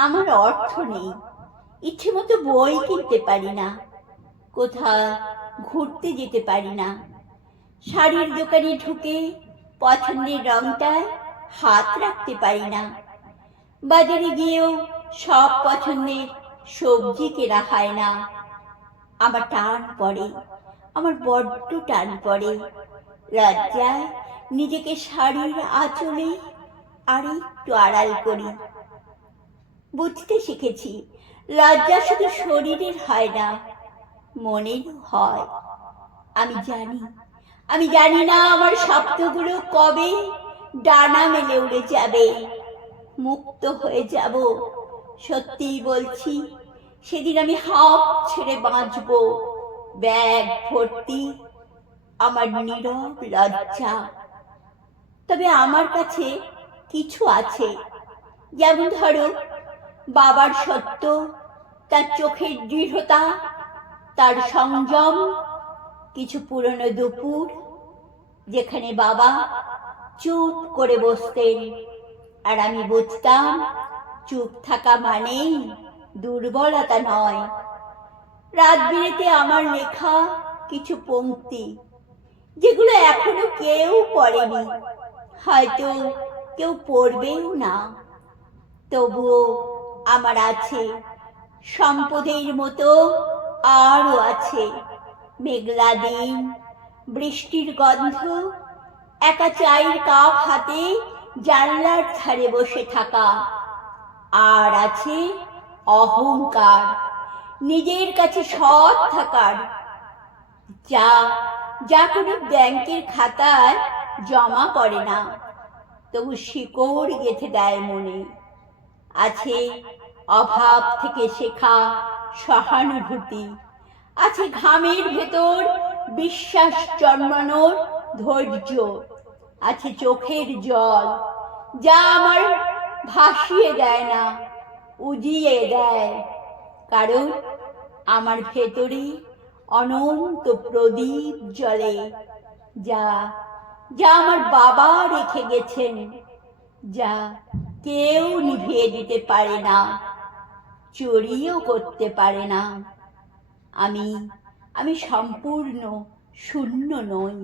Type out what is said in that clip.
অর্থ নেই। ইচ্ছে মতো বই কিনতে পারি না। কোথাও ঘুরতে যেতে পারি না। শাড়ির দোকানে ঢুকে পছন্দের রংটায় হাত রাখতে পারি না। বাজারে গিয়েও সব পছন্দের সবজি কেনা হয় না। আমার টান পড়ে, আমার বড্ড টান পড়ে। লজ্জায় নিজেকে শাড়ির আঁচলে আর একটু আড়াল করি। বুঝতে শিখেছি। লজ্জা শুধু শরীরের হয় না, মনেরও হয়। আমি জানি আমি জানি না আমার শব্দগুলো কবে ডানা মেলে উড়ে যাবে। মুক্ত হয়ে যাব, সত্যিই বলছি, সেদিন আমি হাফ ছেড়ে বাঁচব। ব্যাগ ভর্তি, আমার নীরব লজ্জা। তবে আমার কাছে কিছু আছে। যেমন ধরো বাবার সত্য, তার চোখের দৃঢ়তা, তার সংযম, কিছু পুরনো দুপুর, যেখানে বাবা চুপ করে বসতেন। আর আমি বুঝতাম, চুপ থাকা মানেই দুর্বলতা নয়। রাত বিরেতে আমার লেখা কিছু পংক্তি যেগুলো এখনও কেউ পড়েনি। হয়তো কেউ পড়বেও না। তবুও আমার আছে। সম্পদের মতো আরও আছে। মেঘলা দিন, বৃষ্টির গন্ধ, একা চায়ের কাপ হাতে জানলার ধারে বসে থাকা। আর আছে অহংকার, নিজের কাছে সৎ থাকার। যা যা কোনো ব্যাংকের খাতায় জমা পড়ে না। তবু শিকড় গেঁথে দেয় মনে। আছে অভাব থেকে শেখা সহানুভূতি, আছে ঘামের ভেতর বিশ্বাস জন্মানোর ধৈর্য, আছে চোখের জল, যা আমার ভাসিয়ে দেয় না, উজিয়ে দেয়, কারণ আমার ভেতরে অনন্ত প্রদীপ জলে যা যা আমার বাবা রেখে গেছেন, যা কেউ নিভিয়ে দিতে পারে না চুরিও করতে পারে না। আমি আমি সম্পূর্ণ শূন্য নই।